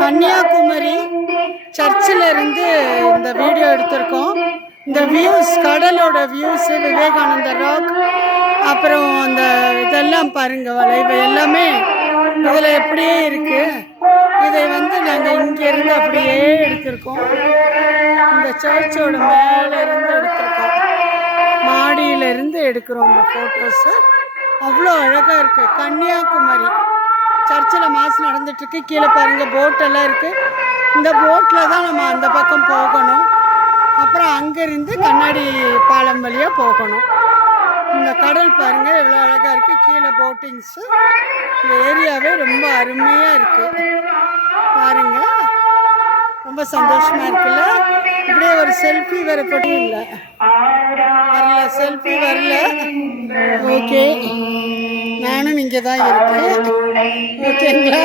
கன்னியாகுமரி சர்ச்சில் இருந்து இந்த வீடியோ எடுத்திருக்கோம். இந்த வியூஸ், கடலோட வியூஸ், விவேகானந்தர் ராக், அப்புறம் அந்த இதெல்லாம் பாருங்க, வளைவு எல்லாமே இதில் எப்படியே இருக்கு. இதை நாங்கள் இங்கேருந்து அப்படியே எடுத்திருக்கோம். இந்த சர்ச்சோட மேலே இருந்து எடுத்திருக்கோம், மாடியிலிருந்து எடுக்கிறோம் இந்த ஃபோட்டோஸு. அவ்வளோ அழகாக இருக்குது. கன்னியாகுமரி சர்ச்சில் மாஸ் நடந்துட்டுருக்கு. கீழே பாருங்கள், போட்டெல்லாம் இருக்குது. இந்த போட்டில் தான் நம்ம அந்த பக்கம் போகணும். அப்புறம் அங்கேருந்து கண்ணாடி பாலம் வழியாக போகணும். இந்த கடல் பாருங்கள் எவ்வளோ அழகாக இருக்குது. கீழே போட்டிங்ஸு. இந்த ஏரியாவே ரொம்ப அருமையாக இருக்குது பாருங்கள். ரொம்ப சந்தோஷமாக இருக்குல்ல. இப்படியே ஒரு செல்ஃபி வேறு போட்டு இல்லை, வரல, செல்ஃபி வரல. ஓகே, நானும் இங்கே தான் இருக்கேன். ஓகேங்களா?